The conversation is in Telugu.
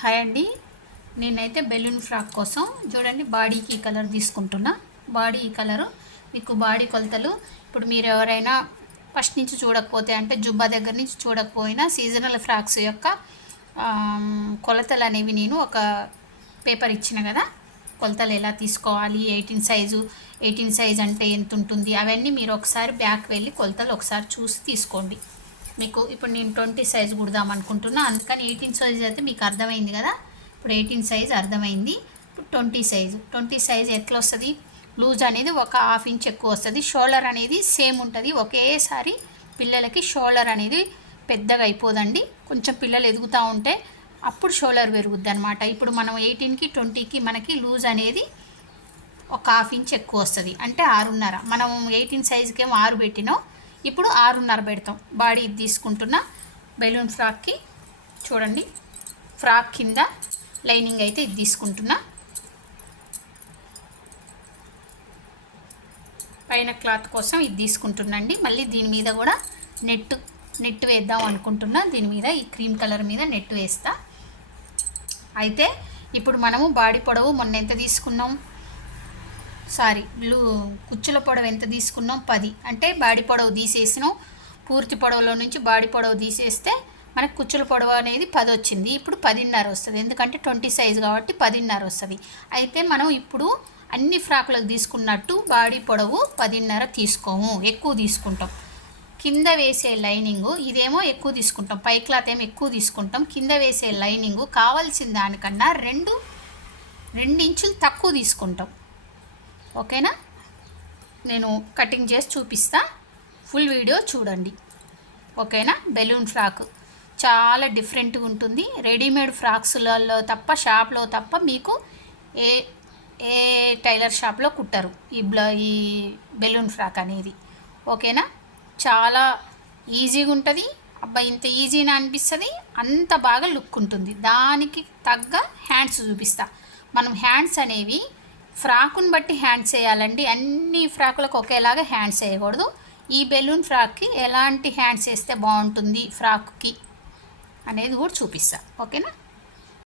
హాయ్ అండి. నేనైతే బెలూన్ ఫ్రాక్ కోసం చూడండి బాడీకి ఈ కలర్ తీసుకుంటున్నా. బాడీ ఈ కలరు మీకు బాడీ కొలతలు. ఇప్పుడు మీరు ఎవరైనా ఫస్ట్ నుంచి చూడకపోతే అంటే జుబ్బా దగ్గర నుంచి చూడకపోయినా సీజనల్ ఫ్రాక్స్ యొక్క కొలతలు అనేవి నేను ఒక పేపర్ ఇచ్చిన కదా. కొలతలు ఎలా తీసుకోవాలి ఎయిటీన్ సైజు ఎయిటీన్ సైజ్ అంటే ఎంత ఉంటుంది అవన్నీ మీరు ఒకసారి బ్యాక్ వెళ్ళి కొలతలు ఒకసారి చూసి తీసుకోండి. మీకు ఇప్పుడు నేను ట్వంటీ సైజ్ కుడదాం అనుకుంటున్నా. అందుకని ఎయిటీన్ సైజ్ అయితే మీకు అర్థమైంది కదా? ఇప్పుడు ఎయిటీన్ సైజ్ అర్థమైంది. ఇప్పుడు ట్వంటీ సైజ్. ట్వంటీ సైజ్ ఎట్లా వస్తుంది? లూజ్ అనేది ఒక హాఫ్ ఇంచ్ ఎక్కువ వస్తుంది. షోల్డర్ అనేది సేమ్ ఉంటుంది. ఒకేసారి పిల్లలకి షోల్డర్ అనేది పెద్దగా అయిపోదండి. కొంచెం పిల్లలు ఎదుగుతూ ఉంటే అప్పుడు షోల్డర్ పెరుగుద్ది అనమాట ఇప్పుడు మనం ఎయిటీన్కి ట్వంటీకి మనకి లూజ్ అనేది ఒక హాఫ్ ఇంచ్ ఎక్కువ వస్తుంది. అంటే ఆరున్నర. మనం ఎయిటీన్ సైజుకి ఏమో ఆరు పెట్టినాం. ఇప్పుడు ఆరున్నర పెడతాం. బాడీ ఇది తీసుకుంటున్నా బెలూన్ ఫ్రాక్కి చూడండి. ఫ్రాక్ కింద లైనింగ్ అయితే ఇది తీసుకుంటున్నా. పైన క్లాత్ కోసం ఇది తీసుకుంటున్నాండి. మళ్ళీ దీని మీద కూడా నెట్ నెట్ వేద్దాం అనుకుంటున్నా. దీని మీద ఈ క్రీమ్ కలర్ మీద నెట్ వేస్తా. అయితే ఇప్పుడు మనము బాడీ పొడవు మొన్న ఎంత తీసుకున్నాం? సారీ బ్లూ కుచ్చుల పొడవు ఎంత తీసుకున్నాం? పది. అంటే బాడీ పొడవు తీసేసినాం. పూర్తి పొడవులో నుంచి బాడీ పొడవు తీసేస్తే మనకు కుచ్చుల పొడవు అనేది పది వచ్చింది. ఇప్పుడు పదిన్నర వస్తుంది. ఎందుకంటే ట్వంటీ సైజ్ కాబట్టి పదిన్నర వస్తుంది. అయితే మనం ఇప్పుడు అన్ని ఫ్రాకులకు తీసుకున్నట్టు బాడీ పొడవు పదిన్నర తీసుకోము. ఎక్కువ తీసుకుంటాం. కింద వేసే లైనింగు ఇదేమో ఎక్కువ తీసుకుంటాం. పై క్లాత్ ఏమో ఎక్కువ తీసుకుంటాం. కింద వేసే లైనింగ్ కావాల్సిన దానికన్నా రెండు రెండు ఇంచులు తక్కువ తీసుకుంటాం. ఓకేనా? నేను కటింగ్ చేసి చూపిస్తా. ఫుల్ వీడియో చూడండి. ఓకేనా? Balloon frock. చాలా డిఫరెంట్గా ఉంటుంది. రెడీమేడ్ ఫ్రాక్స్లలో తప్ప షాప్లో తప్ప మీకు ఏ ఏ టైలర్ షాప్లో కుట్టరు ఈ బ్ల ఈ బెలూన్ ఫ్రాక్ అనేది. ఓకేనా? చాలా ఈజీగా ఉంటుంది. అబ్బా ఇంత ఈజీనా అనిపిస్తుంది. అంత బాగా లుక్ ఉంటుంది. దానికి తగ్గ హ్యాండ్స్ చూపిస్తా. మనం హ్యాండ్స్ అనేవి ఫ్రాకుని బట్టి హ్యాండ్స్ చేయాలండి. అన్ని ఫ్రాకులకు ఒకేలాగా హ్యాండ్స్ చేయకూడదు. ఈ బెలూన్ ఫ్రాక్కి ఎలాంటి హ్యాండ్స్ వేస్తే బాగుంటుంది ఫ్రాక్కి అనేది కూడా చూపిస్తా. ఓకేనా?